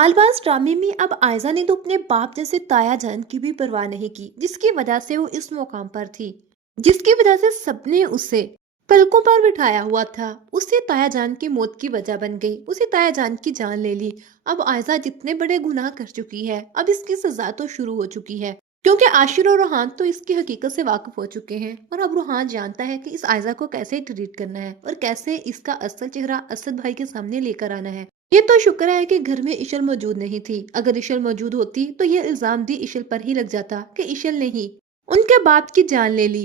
आलबाज ड्रामे में अब आयजा ने तो अपने बाप जैसे ताया जान की भी परवाह नहीं की, जिसकी वजह से वो इस मुकाम पर थी, जिसकी वजह से सबने उसे पलकों पर बिठाया हुआ था। उसे ताया जान की मौत की वजह बन गई, उसे ताया जान की जान ले ली। अब आयजा जितने बड़े गुनाह कर चुकी है, अब इसकी सजा तो शुरू हो चुकी है, क्योंकि आशिर और रूहान तो इसकी हकीकत से वाकिफ हो चुके हैं। और अब रूहान जानता है कि इस आयजा को कैसे ट्रीट करना है और कैसे इसका असल चेहरा असद भाई के सामने लेकर आना है। ये तो शुक्र है कि घर में इशल मौजूद नहीं थी। अगर इशल मौजूद होती तो ये इल्जाम भी इशल पर ही लग जाता कि इशल ने ही उनके बाप की जान ले ली।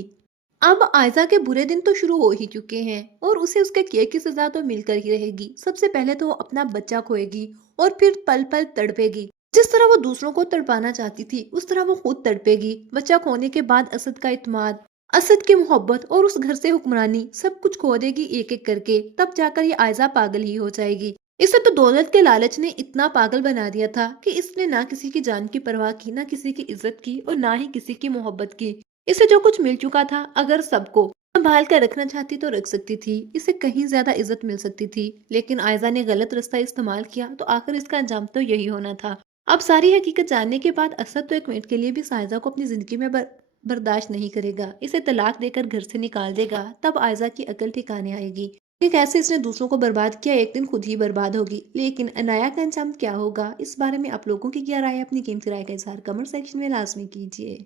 अब आयजा के बुरे दिन तो शुरू हो ही चुके हैं और उसे उसके किए की सजा तो मिलकर ही रहेगी। सबसे पहले तो वो अपना बच्चा खोएगी और फिर पल पल तड़पेगी। जिस तरह वो दूसरों को तड़पाना चाहती थी, उस तरह वो खुद तड़पेगी। बच्चा खोने के बाद असद का इत्मीनान, असद की मोहब्बत और उस घर से हुक्मरानी सब कुछ खो देगी एक एक करके। तब जाकर ये आयजा पागल ही हो जाएगी। इसे तो दौलत के लालच ने इतना पागल बना दिया था कि इसने ना किसी की जान की परवाह की, ना किसी की इज्जत की और ना ही किसी की मोहब्बत की। इसे जो कुछ मिल चुका था, अगर सबको संभाल कर रखना चाहती तो रख सकती थी। इसे कहीं ज्यादा इज्जत मिल सकती थी, लेकिन आयजा ने गलत रास्ता इस्तेमाल किया तो आखिर इसका अंजाम तो यही होना था। अब सारी हकीकत जानने के बाद असद तो एक मिनट के लिए भी आयजा को अपनी जिंदगी में बर्दाश्त नहीं करेगा। इसे तलाक देकर घर से निकाल देगा। तब आयजा की अकल ठिकाने आएगी कि कैसे इसने दूसरों को बर्बाद किया, एक दिन खुद ही बर्बाद होगी। लेकिन अनाया का अंजाम क्या होगा, इस बारे में आप लोगों की क्या राय है? अपनी कीमती राय का इजहार कमेंट सेक्शन में लाजमी कीजिए।